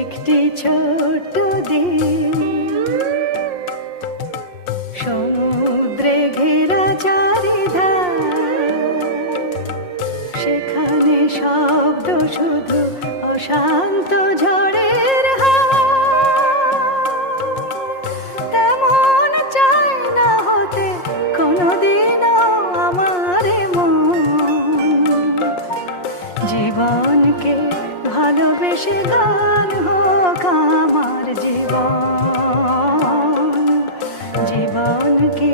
একটি ছোট্ট দ্বীপ, সমুদ্রে ঘেরা চারিধার, সেখানে শব্দ শুধু অশান্ত ঝড়ের হাওয়া। তেমন চাই না হতে কোনোদিনও আমার মন, জীবনকে ভালোবেসে গান হোক আমার জীবন, জীবনকে